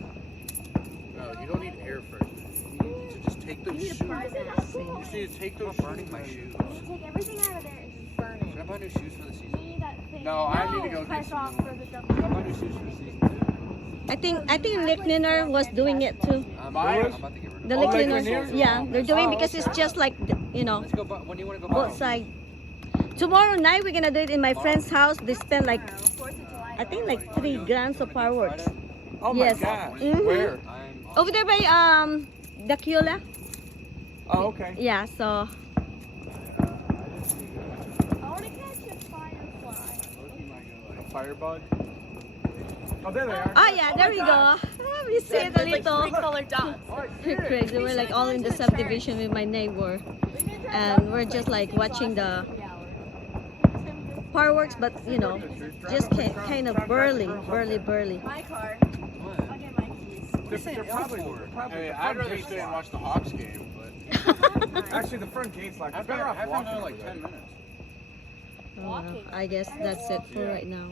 Yeah. No, you don't need air freshener. You need to just take those shoes. You just need to take those burning my shoes. Take everything out of there and just burn Should I buy new shoes for the season? No, I need to go get Press some. off for the Should I buy new shoes for the season too? I think Lake Niner was doing it too. I'm Mine? about to get rid of The it. Lake Lake Niner, Lanier? yeah, they're doing Oh, because it's okay. just like, you know, Let's go. When do you want to go? both sides. Tomorrow night we're gonna do it in my friend's house. They spend like, I think like 3 grand of fireworks. Oh my Yes. gosh. Mhm. Where? I'm Over there by Dakiola. Oh, okay. Yeah, so I want to catch a firefly. A firebug? Oh, there they are. oh yeah, there we go. We see it a little. Colored dots. Crazy. We're like all in the subdivision with my neighbor, and we're just like watching the fireworks, but you know, just kind of burly. My car. What? I'll get my keys. They're probably Hey, the I'd front rather gate's stay and locked. watch the Hawks game, but Actually, the front gate's like. I've better off been walking there like over there. 10 minutes. I guess that's it for right now.